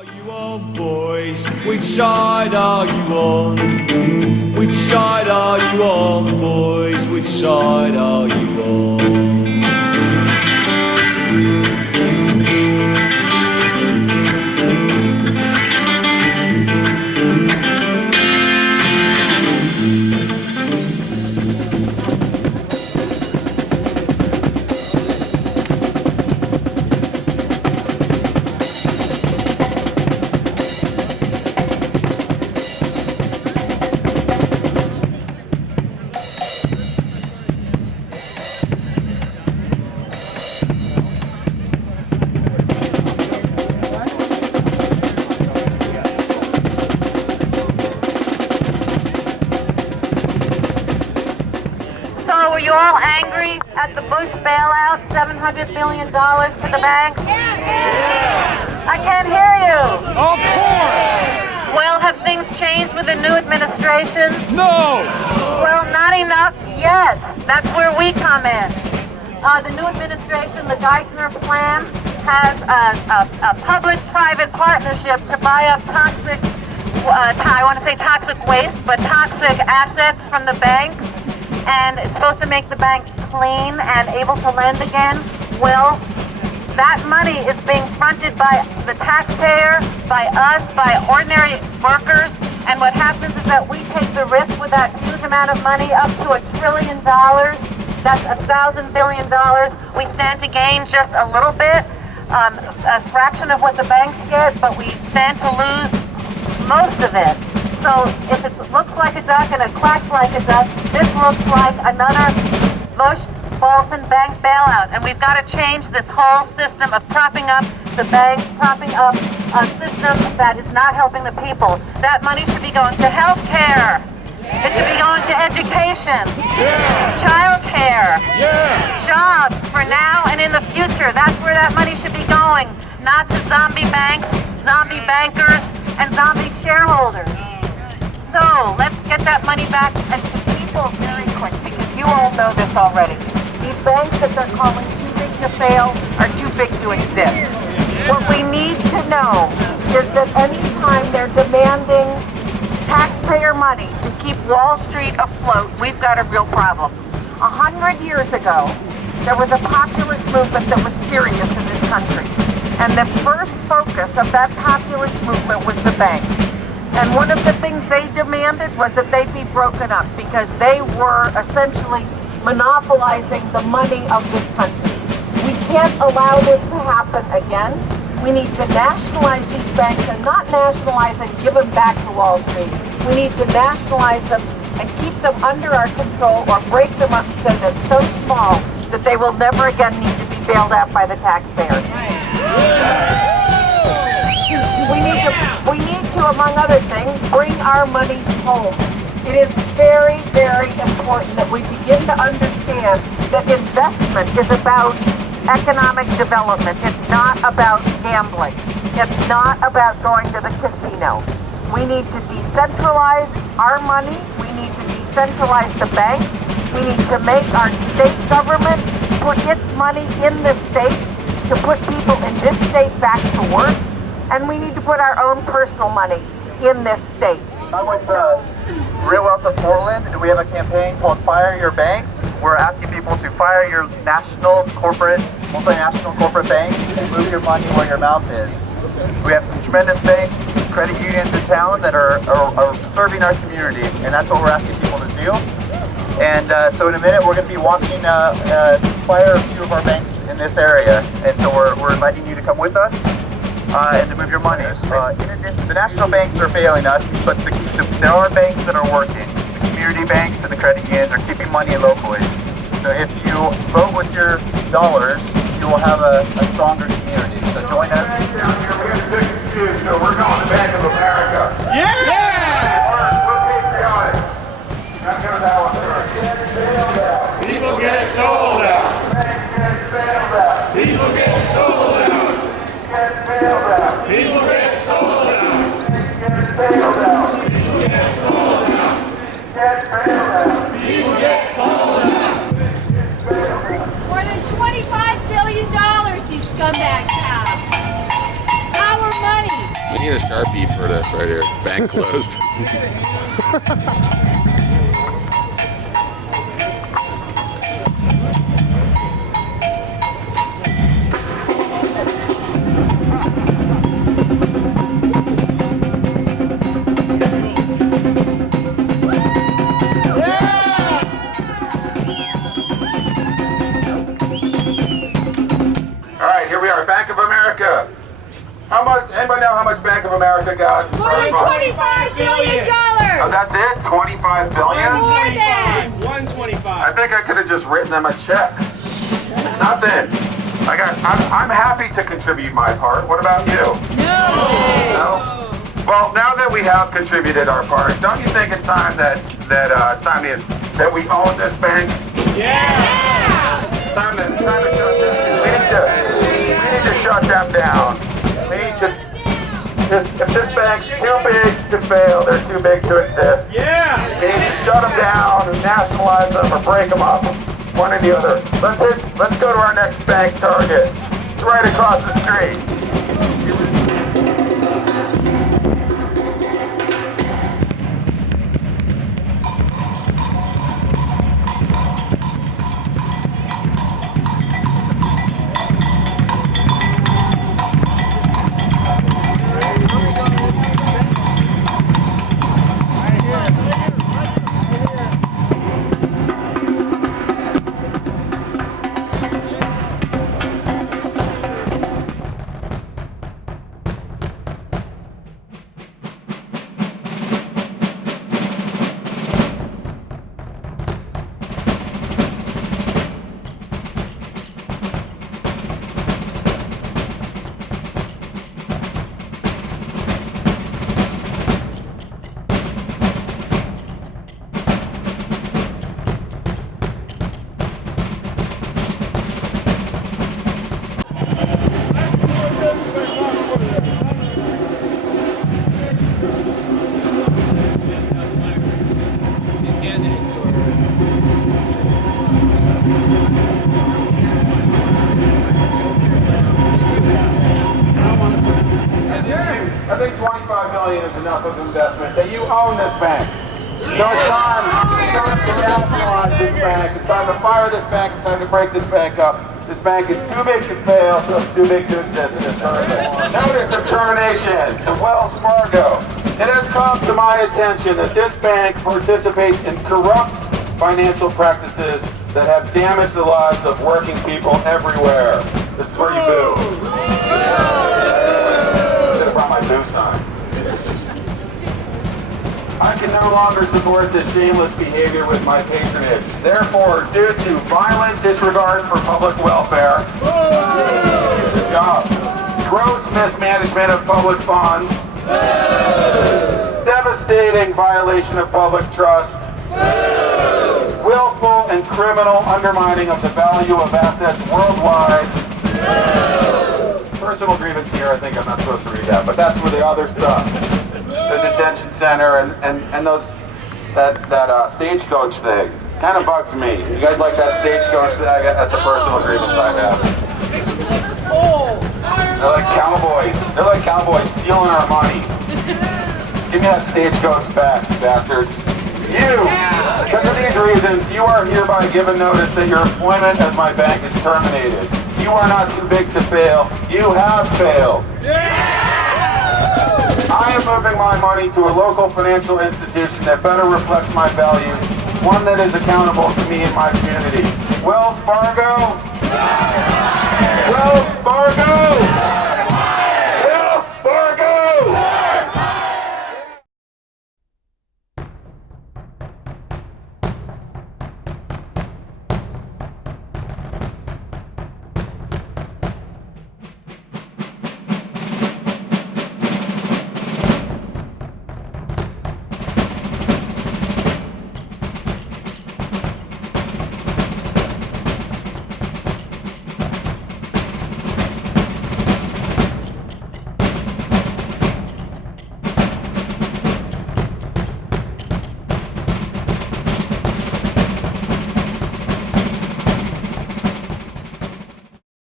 are you on, boys? Which side are you on? Which side are you on, boys? Which side are you on? So are you all angry at the Bush bailout, $700 billion to the banks? I can't hear you. Of course! Well, have things changed with the new administration? No! Well, not enough yet. That's where we come in. The new administration, the Geithner plan, has a public-private partnership to buy up toxic, I want to say toxic waste, but toxic assets from the banks. And it's supposed to make the banks clean and able to lend again. Well, that money is being fronted by the taxpayer, by us, by ordinary workers. And what happens is that we take the risk with that huge amount of money, up to $1 trillion. That's $1,000 billion. We stand to gain just a little bit, a fraction of what the banks get, but we stand to lose most of it. So if it looks like a duck and it quacks like a duck, this looks like another Bush-Bolson bank bailout. And we've got to change this whole system of propping up the banks, propping up a system that is not helping the people. That money should be going to health care. It should be going to education, child care, jobs for now and in the future. That's where that money should be going, not to zombie banks, zombie bankers, and zombie shareholders. So let's get that money back and to people very quick, because you all know this already. These banks that they're calling too big to fail are too big to exist. What we need to know is that anytime they're demanding taxpayer money to keep Wall Street afloat, we've got a real problem. 100 years ago, there was a populist movement that was serious in this country. And the first focus of that populist movement was the banks. And one of the things they demanded was that they be broken up, because they were essentially monopolizing the money of this country. We can't allow this to happen again. We need to nationalize these banks, and not nationalize and give them back to Wall Street. We need to nationalize them and keep them under our control, or break them up and send them so small that they will never again need to be bailed out by the taxpayers. We need to, among other things, bring our money home. It is very, very important that we begin to understand that investment is about economic development. It's not about gambling. It's not about going to the casino. We need to decentralize our money. We need to decentralize the banks. We need to make our state government put its money in the state to put people in this state back to work. And we need to put our own personal money in this state. I'm with Real Wealth of Portland, and we have a campaign called Fire Your Banks. We're asking people to fire your national corporate, multinational corporate banks, and move your money where your mouth is. We have some tremendous banks, credit unions in town that are serving our community, and that's what we're asking people to do. And so in a minute, we're going to be walking fire a few of our banks in this area, and so we're inviting you to come with us. And to move your money. In addition, the national banks are failing us, but there are banks that are working. The community banks and the credit unions are keeping money locally. So if you vote with your dollars, you will have a stronger community. So join us. So we're going to Bank of America. Yeah! We're patriotic. Not going to that one first. People get sold out. Banks get bailed out. People get sold out. Get bailed out. People get sold out. Get bailed out. People get sold out. Get bailed out. People get sold out. More than $25 billion these scumbags have. Our need a Sharpie for this right here. Bank closed. All right, here we are, Bank of America. How much? Anybody know how much Bank of America got? More than $25 billion. Oh, that's it? 25 billion? More than. 125. I think I could have just written them a check. Nothing. I'm happy to contribute my part. What about you? No. Well, now that we have contributed our part, don't you think it's time that we own this bank? Yeah. Time to shut them. We need to shut them down. We need to. If this bank's too big to fail, they're too big to exist. Yeah. We need to shut them down and nationalize them or break them up, one or the other. Let's go to our next bank target. It's right across the street. I think 25 million is enough of investment that you own this bank. So it's time to nationalize this bank. It's time to fire this bank. It's time to break this bank up. This bank is too big to fail, so it's too big to exist in this country. Notice of termination to Wells Fargo. It has come to my attention that this bank participates in corrupt financial practices that have damaged the lives of working people everywhere. This is where you boo. Should have brought my boo sign. I can no longer support this shameless behavior with my patronage. Therefore, due to violent disregard for public welfare, good job, gross mismanagement of public funds, devastating violation of public trust, willful and criminal undermining of the value of assets worldwide. Personal grievance here, I think I'm not supposed to read that, but that's for the other stuff. The detention center and those that stagecoach thing kind of bugs me. You guys like that stagecoach thing? That's a personal grievance I have. They're like cowboys. They're like cowboys stealing our money. Give me that stagecoach back, you bastards. You, because of these reasons, you are hereby given notice that your employment as my bank is terminated. You are not too big to fail. You have failed. I am moving my money to a local financial institution that better reflects my values, one that is accountable to me and my community. Wells Fargo? Wells Fargo!